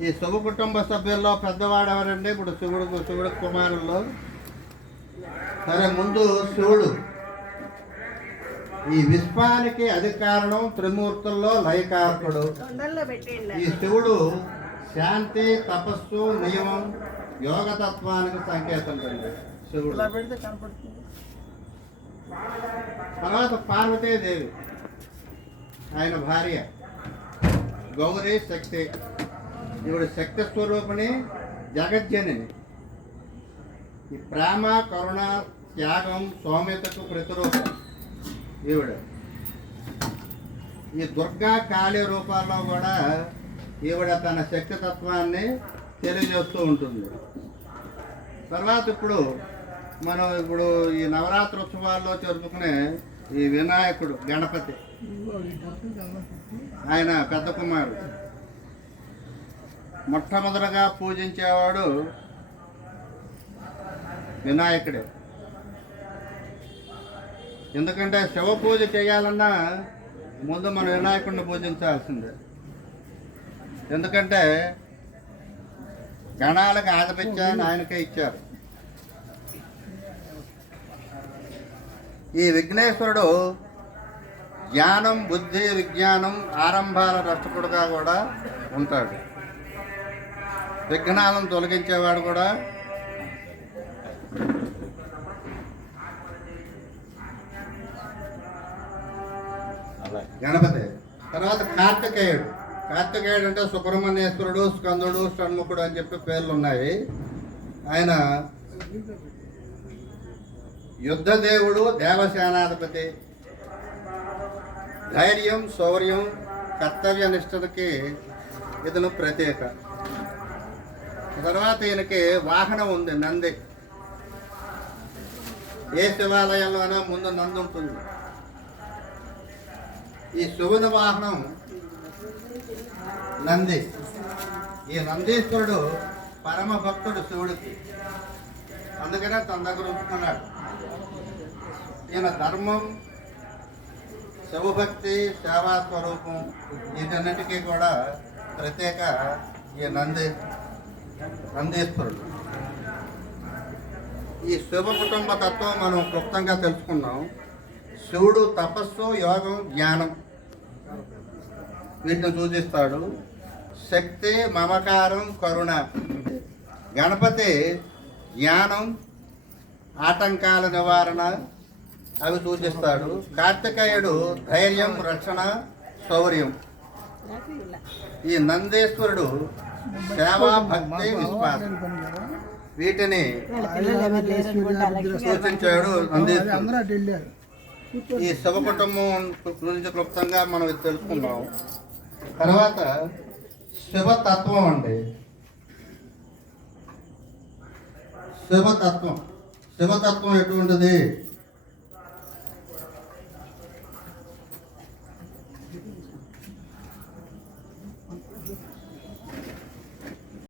ఈ శుభ కుటుంబ సభ్యుల్లో పెద్దవాడు ఎవరండి? ఇప్పుడు శివుడు శివుడు కుమారుల్లో. సరే ముందు శివుడు. ఈ విశ్వానికి అధికారణం త్రిమూర్తుల్లో లయకారకుడు ఈ శివుడు శాంతి తపస్సు నియమం యోగతత్వానికి సంకేతం శివుడు. తర్వాత పార్వతీదేవి ఆయన భార్య. గౌరీ శక్తి. ఈవిడ శక్తి స్వరూపిణి జగజ్జనిని ఈ ప్రేమ కరుణ త్యాగం సౌమ్యతకు ప్రతిరూపం. ఈవిడ ఈ దుర్గా కాళీ రూపాల్లో కూడా ఈవిడ తన శక్తి తత్వాన్ని తెలియజేస్తూ ఉంటుంది. తర్వాత ఇప్పుడు మనం ఇప్పుడు ఈ నవరాత్రి ఉత్సవాల్లో జరుపుకునే ఈ వినాయకుడు గణపతి. ఆయన పెద్ద కుమారుడు. మొట్టమొదటగా పూజించేవాడు వినాయకుడే. ఎందుకంటే శివ పూజ చేయాలన్నా ముందు మనం వినాయకుడిని పూజించాల్సిందే. ఎందుకంటే గణాలకు ఆధిపత్యాన్ని ఆయనకే ఇచ్చారు. ఈ విఘ్నేశ్వరుడు జ్ఞానం బుద్ధి విజ్ఞానం ఆరంభాల రక్షకుడుగా కూడా ఉంటాడు. విఘ్నాలను తొలగించేవాడు కూడా గణపతి. తర్వాత కార్తికేయుడు. కార్తికేయుడు అంటే సుబ్రహ్మణ్యేశ్వరుడు స్కందుడు షణ్ముఖుడు అని చెప్పి పేర్లు ఉన్నాయి ఆయన యుద్ధదేవుడు దేవసేనాధిపతి ధైర్యం శౌర్యం కర్తవ్య నిష్ఠతకి ఇతను ప్రత్యేక. తర్వాత ఈయనకి వాహనం ఉంది నంది. ఏ శివాలయంలోనైనా ముందు నంది ఉంటుంది. ఈ శివుని వాహనం నంది. ఈ నందీశ్వరుడు పరమ భక్తుడు శివుడికి. అందుకనే తన దగ్గర ఉంచుకున్నాడు. ఈయన ధర్మం శివభక్తి సేవా స్వరూపం వీటన్నిటికీ కూడా ప్రత్యేక ఈ నంది నందీశ్వరుడు. ఈ శివ కుటుంబ తత్వం మనం క్లుప్తంగా తెలుసుకున్నాం. శివుడు తపస్సు యోగం జ్ఞానం. వీటిని సూచిస్తాడు. శక్తి మమకారం కరుణ. గణపతి జ్ఞానం ఆటంకాల నివారణ అవి సూచిస్తాడు. కార్తికేయుడు ధైర్యం రక్షణ శౌర్యం. ఈ నందేశ్వరుడు సేవా భక్తి విశ్వాసం. వీటిని సూచించాడు నందేశ్వరుడు. ఈ శివ కుటుంబం గురించి క్లుప్తంగా మనం ఇది తెలుసుకున్నాం తర్వాత శివతత్వం అండి. శివతత్వం శివతత్వం ఎటువంటిది?